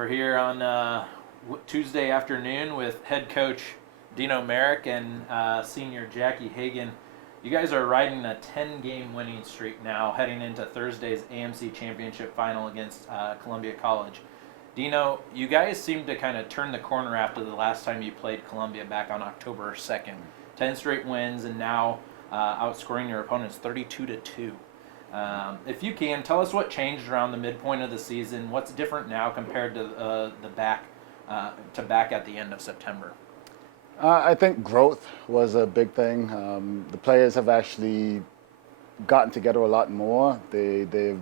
We're here on Tuesday afternoon with head coach Deno Merrick and senior Jackie Hagan. You guys are riding a 10-game winning streak now, heading into Thursday's AMC Championship final against Columbia College. Deno, you guys seem to kind of turn the corner after the last time you played Columbia back on October 2nd. 10 straight wins and now outscoring your opponents 32-2. If you can, tell us what changed around the midpoint of the season. What's different now compared to back at the end of September? I think growth was a big thing. The players have actually gotten together a lot more. They're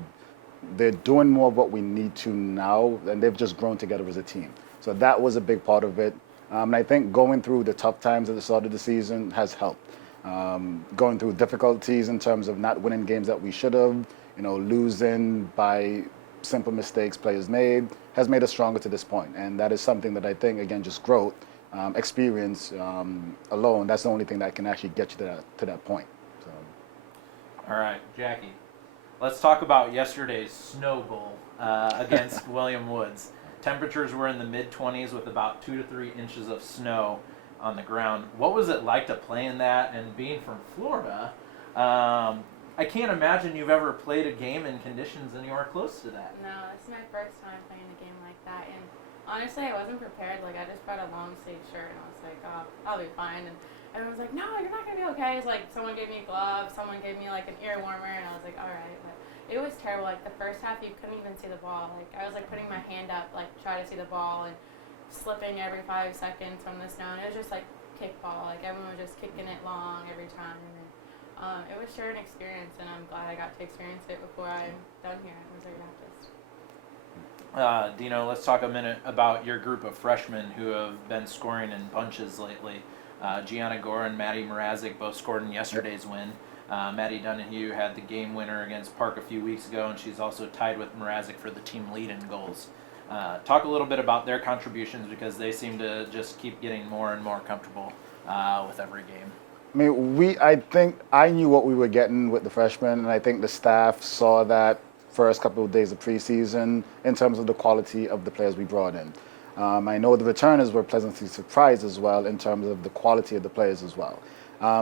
doing more of what we need to now, and they've just grown together as a team. So that was a big part of it. And I think going through the tough times at the start of the season has helped. Going through difficulties in terms of not winning games that we should have, losing by simple mistakes players made, has made us stronger to this point. And that is something that I think, again, just growth, experience alone, that's the only thing that can actually get you to that point. So. All right, Jackie, let's talk about yesterday's snow bowl against William Woods. Temperatures were in the mid-20s with about 2 to 3 inches of snow on the ground. What was it like to play in that? And being from Florida, I can't imagine you've ever played a game in conditions anywhere close to that. No, this is my first time playing a game like that, and honestly, I wasn't prepared. Like, I just brought a long sleeve shirt, and I was like, oh, I'll be fine. And everyone was like, no, you're not gonna be okay. It's like someone gave me gloves, someone gave me like an ear warmer, and I was like, all right. But it was terrible. Like the first half, you couldn't even see the ball. Like I was like putting my hand up, like try to see the ball, and slipping every 5 seconds from the snow, and it was just like kickball. Like everyone was just kicking it long every time. And it was sure an experience, and I'm glad I got to experience it before I'm done here at Missouri Baptist. Deno, let's talk a minute about your group of freshmen who have been scoring in bunches lately. Gianna Gore and Maddie Mrazek both scored in yesterday's win. Maddie Donahue had the game winner against Park a few weeks ago, and she's also tied with Mrazek for the team lead in goals. Talk a little bit about their contributions, because they seem to just keep getting more and more comfortable with every game. I mean, I think I knew what we were getting with the freshmen, and I think the staff saw that first couple of days of preseason in terms of the quality of the players we brought in. I know the returners were pleasantly surprised as well in terms of the quality of the players as well.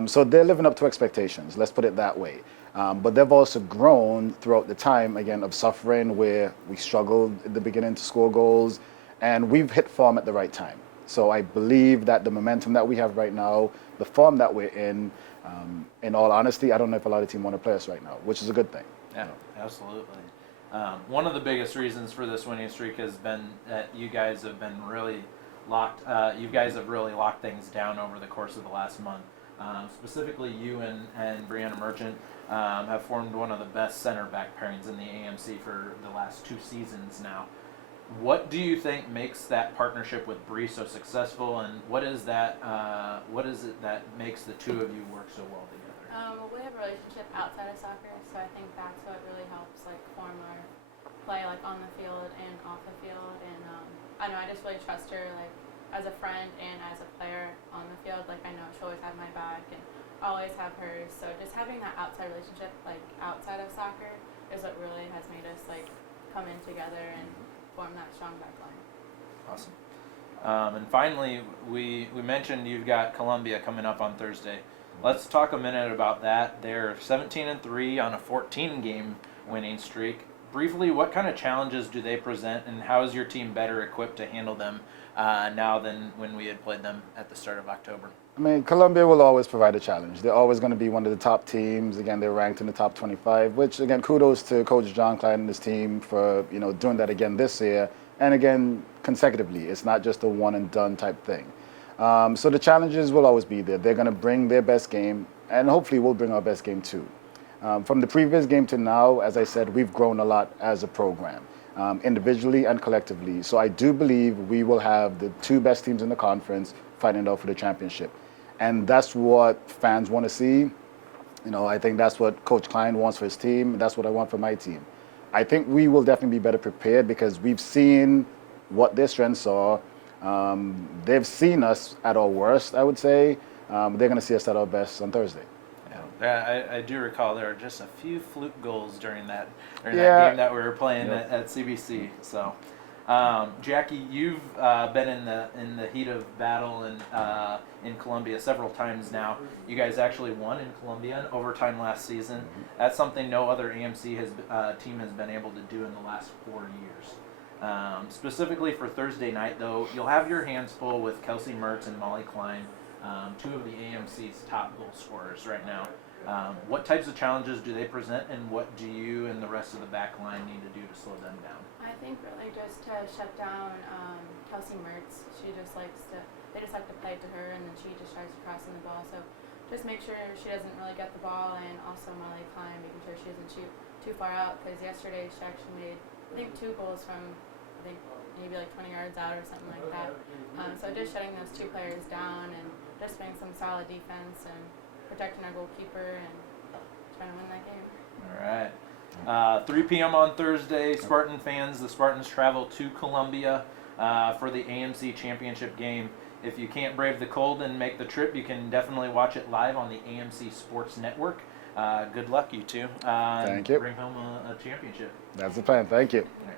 So they're living up to expectations, let's put it that way. But they've also grown throughout the time, again, of suffering where we struggled at the beginning to score goals, and we've hit form at the right time. So I believe that the momentum that we have right now, the form that we're in all honesty, I don't know if a lot of teams want to play us right now, which is a good thing. Yeah, absolutely. One of the biggest reasons for this winning streak has been that you guys have been really locked. You guys have really locked things down over the course of the last month. Specifically, you and Brianna Merchant have formed one of the best center back pairings in the AMC for the last 2 seasons now. What do you think makes that partnership with Bree so successful, and what is it that makes the two of you work so well together? Well, we have a relationship outside of soccer, so I think that's what really helps like form our play like on the field and off the field. And I know I just really trust her like as a friend and as a player on the field. Like I know she'll always have my back and always have hers. So just having that outside relationship like outside of soccer is what really has made us like come in together and form that strong back line. Awesome. And finally, we mentioned you've got Columbia coming up on Thursday. Let's talk a minute about that. They're 17-3 on a 14-game winning streak. Briefly, what kind of challenges do they present, and how is your team better equipped to handle them now than when we had played them at the start of October? I mean, Columbia will always provide a challenge. They're always going to be one of the top teams. Again, they're ranked in the top 25, which, again, kudos to Coach John Klein and his team for, doing that again this year. And again, consecutively. It's not just a one-and-done type thing. So the challenges will always be there. They're going to bring their best game, and hopefully we'll bring our best game too. From the previous game to now, as I said, we've grown a lot as a program, individually and collectively. So I do believe we will have the 2 best teams in the conference fighting out for the championship. And that's what fans want to see. I think that's what Coach Klein wants for his team. That's what I want for my team. I think we will definitely be better prepared because we've seen what their strengths are. They've seen us at our worst, I would say. They're going to see us at our best on Thursday. Yeah, I do recall there were just a few fluke goals during that game that we were playing at CBC. So Jackie, you've been in the heat of battle in Columbia several times now. You guys actually won in Columbia in overtime last season. That's something no other AMC team has been able to do in the last 4 years. Specifically for Thursday night, though, you'll have your hands full with Kelsey Mertz and Molly Klein, two of the AMC's top goal scorers right now. What types of challenges do they present, and what do you and the rest of the back line need to do to slow them down? I think really just to shut down Kelsey Mertz. They just like to play to her, and then she just tries to cross in the ball. So just make sure she doesn't really get the ball, and also Molly Klein, making sure she doesn't shoot too far out, because yesterday she actually made, I think, 2 goals from, I think, maybe like 20 yards out or something like that. So just shutting those 2 players down and just playing some solid defense and protecting our goalkeeper and trying to win that game. All right. 3 p.m. on Thursday, Spartan fans, the Spartans travel to Columbia for the AMC Championship game. If you can't brave the cold and make the trip, you can definitely watch it live on the AMC Sports Network. Good luck, you two. Thank you. Bring home a championship. That's the plan. Thank you. All right.